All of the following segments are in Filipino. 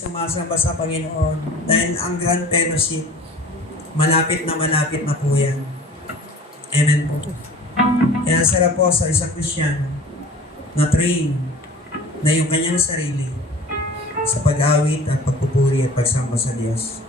Sumasamba sa Panginoon dahil ang grand fellowship, malapit na po yan. Amen po. Kaya sarap po sa isang Kristyano na train na yung kanyang sarili sa pag-awit at pagpupuri at pagsamba sa Diyos.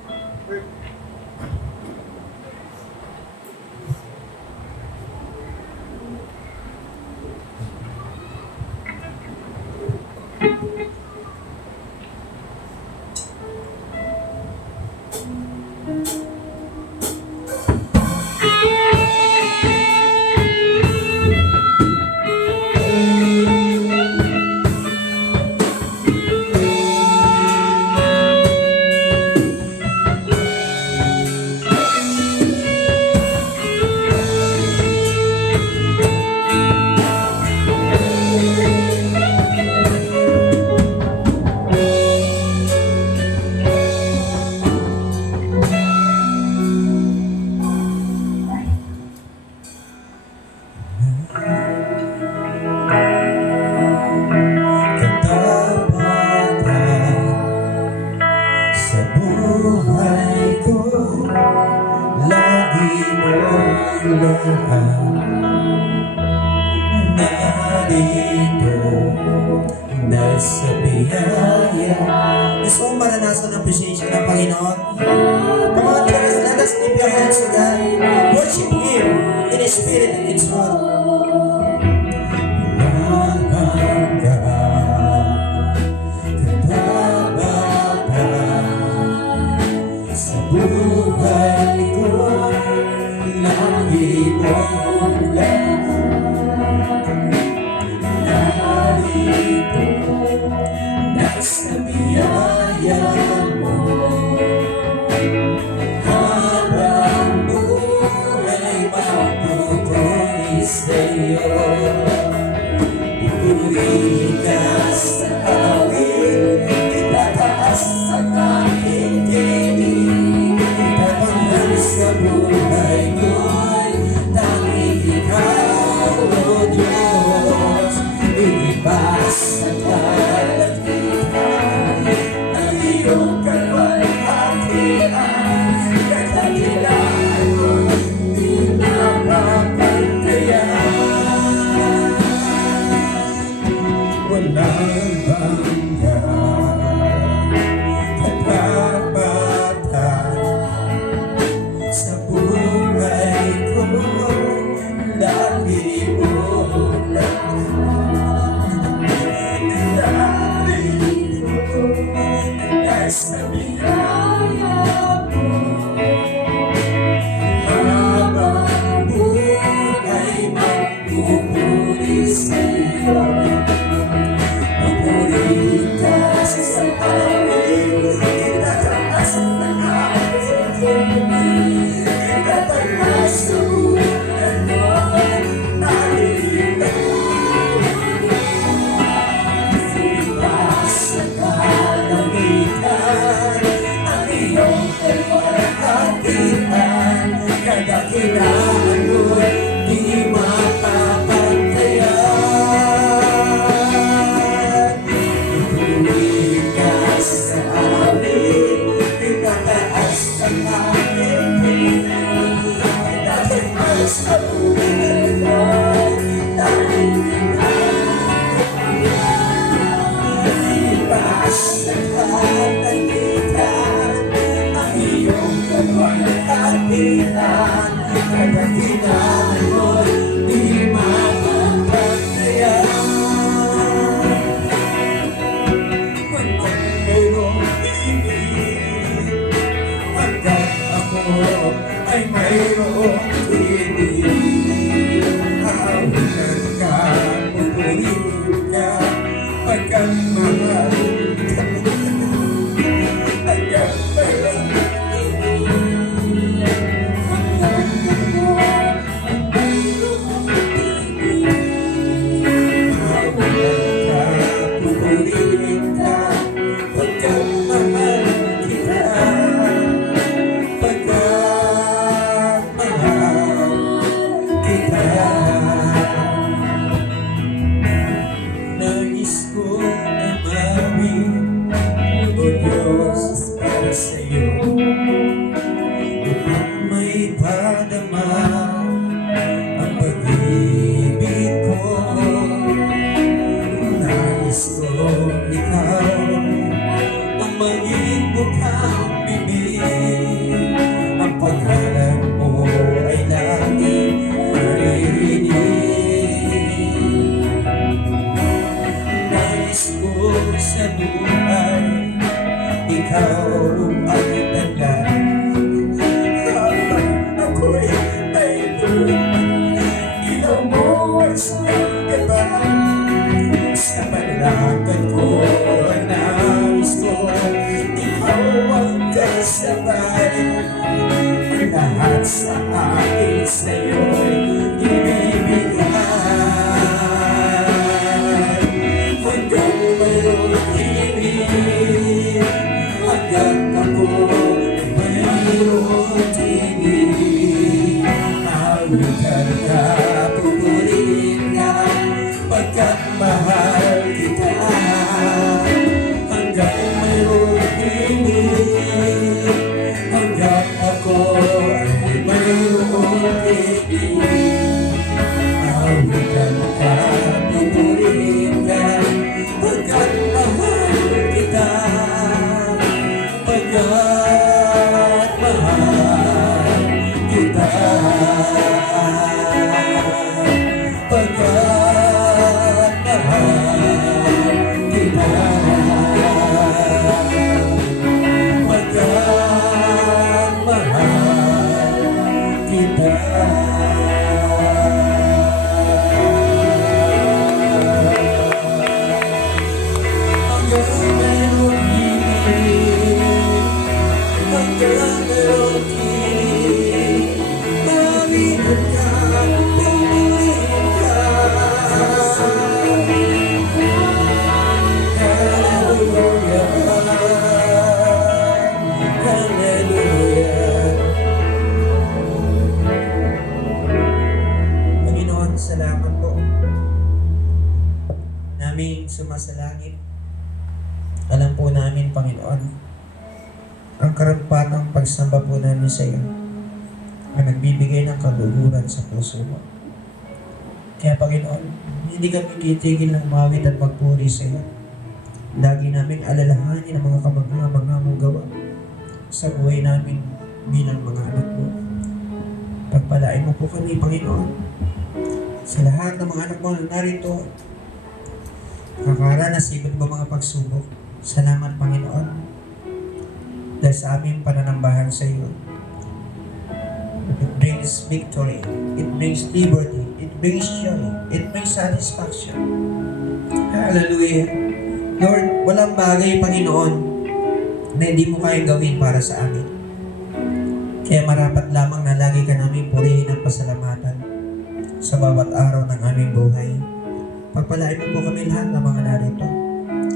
Nasa biyaya. Gusto kong maranasan ang presensya ng Panginoon. Come on, let us lift your hands to God. Worship Him in His Spirit and in truth. Sa buhay ko, lagi mong nasa biyaya mo. Habang buhay magpupulis sa'yo, pupuri ka sa awit, itataas ang aking tinig, itatangan sa buhay ko'y tanging ikaw, O Diyos. Ilibas ang kalagitnaan, ang iyong kalwalhatian, kadakilaan mo di mapapantayan. Walang hanggan, katapatan sa buhay ko, lagi mo sa biyaya mo. Habang buhay magpupuri sa'yo, pupuri ka sa awit, itataas ang aking tinig, itataas sa buhay mo'y tanging ilibas sa kalamitan, ang iyong kalwalhatian, kadakilaan mo'y di mapapantayan. Pupuri ka sa awit, itataas ang aking tinig, itataas sa buhay mo'y tanging sa kalagitnaan, ang iyong kalwalhatian, kadakilaan mo'y di mapapantayan. Hanggang mayroong ibig, hanggang ako ay mayroong tinig, hawinan ka, pupurihin ka, hanggang mahal ka. Nais ko na mawin ikaw ang tanda. Habang ako'y may ilaw mo ay siyang gaba. Sa panlakad ko ang nais ko, ikaw ang kasabay. Ang lahat sa akin sa'yo'y ibibigay. Hanggang mayroong ibig, hanggang ako mayroong tingin. Mawitan ka, pupurihin ka, pagkat mahal kita. Hanggang mayroong ibig, hanggang ako ay mayroong tingin. Mawitan ka, pupurihin ka, pagkat mahal kita. Pagkat mahal kita. Pagkat mahal kita. Pagkat mahal kita. Hanggang mayroong ibig, hanggang mayroong ibig, mawitan ka, pupurihin ka. Hallelujah, hallelujah. Panginoon, salamat po. Naming sumasalangit. Alam po namin, Panginoon, ang karampatang pagsamba po namin sa iyo na nagbibigay ng kaluhuran sa puso mo. Kaya, Panginoon, hindi kami titigil ng mawit at magpuri sa iyo. Lagi namin alalahanin ang mga kamangha-mangha mong gawa sa buhay namin bilang mga anak mo. Pagpalain mo po kami, Panginoon, sa lahat ng mga anak mo na narito, nakakaranas iba't ibang mga pagsubok. Salamat, Panginoon, dahil sa aming pananambahan sa iyo. It brings victory, it brings liberty, it brings joy, it brings satisfaction. Hallelujah. Lord, walang bagay, Panginoon, na hindi mo kayang gawin para sa amin. Kaya marapat lamang na lagi ka namin purihin at pasalamatan sa bawat araw ng aming buhay. Pagpalain mo po kami lahat ng mga narito.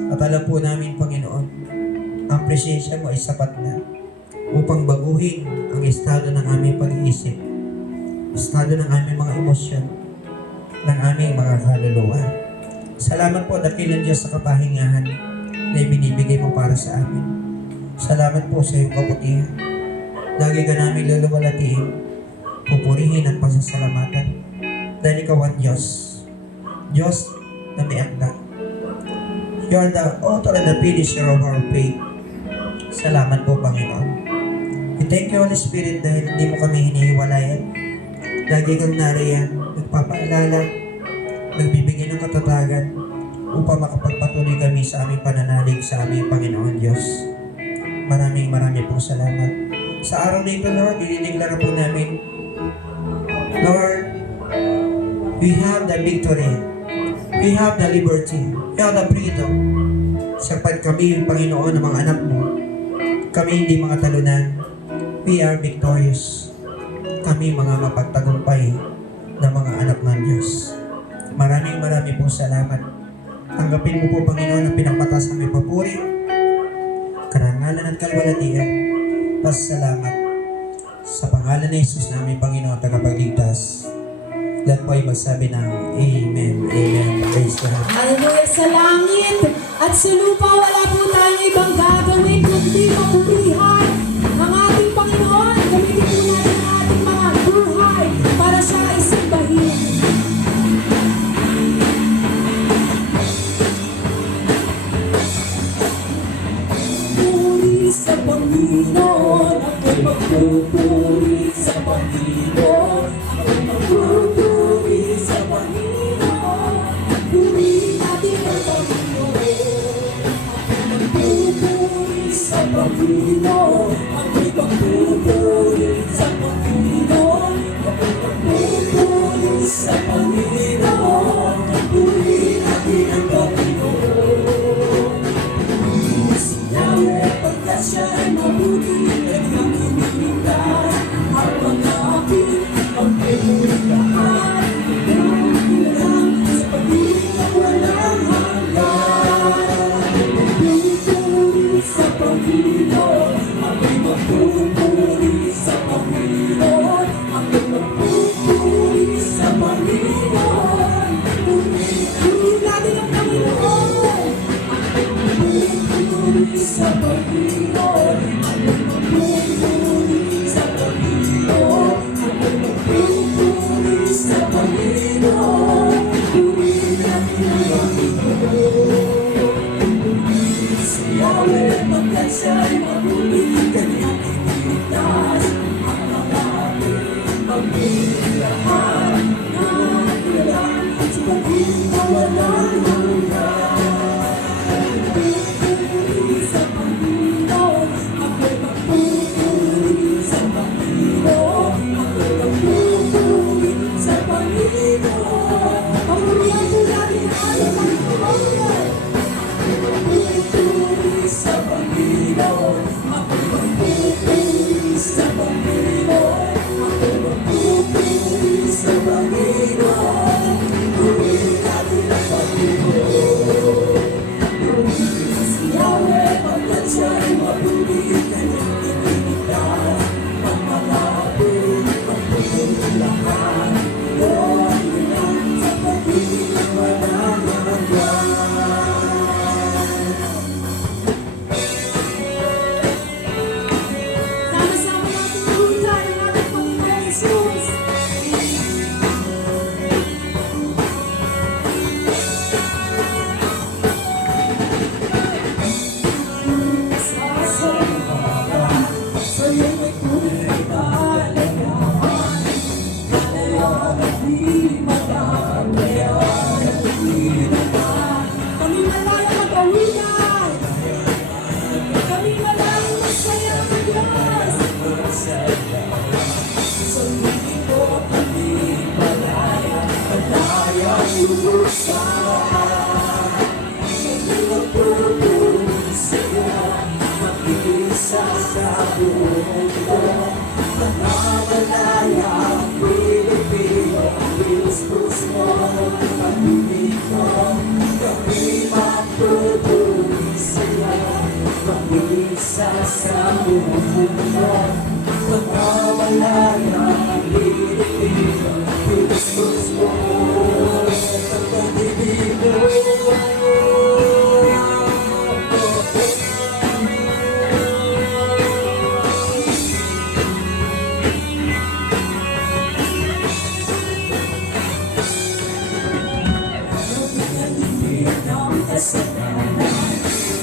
At alam po namin, Panginoon, ang presensya mo ay sapat na upang baguhin ang estado ng aming pag-iisip, estado ng aming mga emosyon, ng aming mga kaluluwa. Salamat po, dakilang Diyos, sa kapahingahan na ibinibigay mo para sa amin. Salamat po sa iyong kabutihan. Lagi ka namin luluwalhatiin, pupurihin at pasasalamatan. Dahil ikaw ang Diyos. Diyos na may akda. You are the author and the finisher of our faith. Salamat po, Panginoon. We thank you, Holy Spirit, dahil hindi mo kami hinihiwalayan. Lagi kang nariyan, nagpapaalala, nagbibigay ng katatagan upang makapagpatuloy kami sa aming pananalig sa aming Panginoon Diyos. Maraming pong salamat. Sa araw na ito, Lord, dinideklara po namin, Lord, we have the victory. We have the liberty. We have the freedom. Sapat kami, Panginoon, ng mga anak mo. Kami hindi mga talunan. We are victorious. Kami mga mapagtagumpay na mga anak ng Diyos. Maraming pong salamat. Tanggapin mo po, Panginoon, ang pinagpatas ng may papuri, karangalan at kalwalatian. Pasalamat sa pangalan ni Jesus na aming Panginoon at tagapagligtas. Lahat po ay magsabi ng Amen. Amen. Praise God. Hallelujah. Sa langit at sa lupa, wala po tayong ibang gagawin kundi mapurihan ang ating Panginoon. Gamitin po natin ang ating mga buhay para siya ay simbahin. Puri sa Panginoon, ako magpupuri sa Panginoon. Ako magpupuri sa Panginoon. Puri natin ang Panginoon. Ako magpupuri sa Panginoon, ako'y magpupuri sa Panginoon, ako'y magpupuri sa Panginoon, purihin natin ang Panginoon. Si Yahweh, pagkat siya ay mabuti, kanyang iniligtas ang mga api, ang piniling lahat, ilang sa pag-ibig na walang hanggan. Magpupuri sa Panginoon, ako'y magpupuri sa Panginoon, ako'y magpupuri sa Panginoon, purihin natin ang Panginoon. Magpupuri sa Panginoon, ako'y magpupuri sa Panginoon, ako'y magpupuri sa Panginoon, purihin natin ang Panginoon. Si Yahweh, pagkat siya'y mabuti, kanyang iniligtas ang mga api, pagpili lahat na ilang sa pag-ibig na walang hanggan. Magpupuri sa Panginoon, ako'y magpupuri sa Panginoon, ako'y magpupuri sa Panginoon. Pagpurihan po natin ang ating Panginoon. Magpupuri sa Panginoon, ako'y magpupuri sa Panginoon, ako'y magpupuri sa Panginoon, purihin natin ang Panginoon. Si Yahweh, pagkat siya'y mabuti, kanyang iniligtas ang mga api, ang piniling lahat, iyon ilang sa pag-ibig na walang hanggan. Sama-sama natin ilutan ang ating Panginoon Jesus. Sa'yo may tunay na kalayahan, kalayahan at di magkakayahan at di naman. Kami malaya magawinan, kami malaya masaya sa Diyos. Sa mundo ko kami malaya, malaya lubusan. Kami magpupuri sa'yo, mag-isa sa mundo. Mga malaya ang Pilipino, Kristus mo, pag-ibig mo. Kami magpupuri sa'yo, mag-isa sa mundo. Mga malaya ang Pilipino, Kristus mo, pag-ibig mo.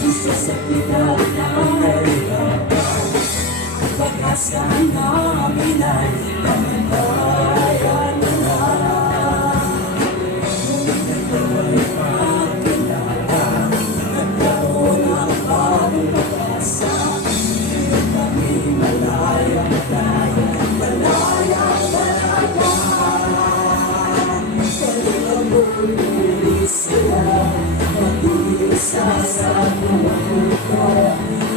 Isa sa pital ng halimapan, ang pag-asa namin ay kamatayan na. Ngunit ito ay makilala, nagkaroon ang bagong pag-asa. Kami malaya, malaya, malaya, malaya. Kami magpupuri sila, mag-isa sa mundo.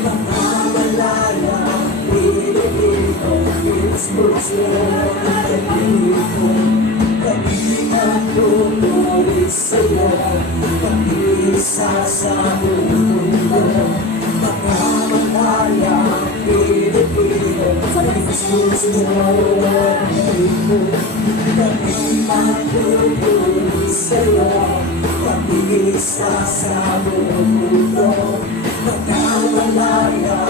Mga malaya, Pilipino, Kristus mo, pag-ibig. Kami magpupuri sa'yo, mag-isa sa mundo. Mga malaya, Pilipino, Kristus mo, pag-ibig. Kami magpupuri sa'yo, mag-isa sa mundo. Mga malaya,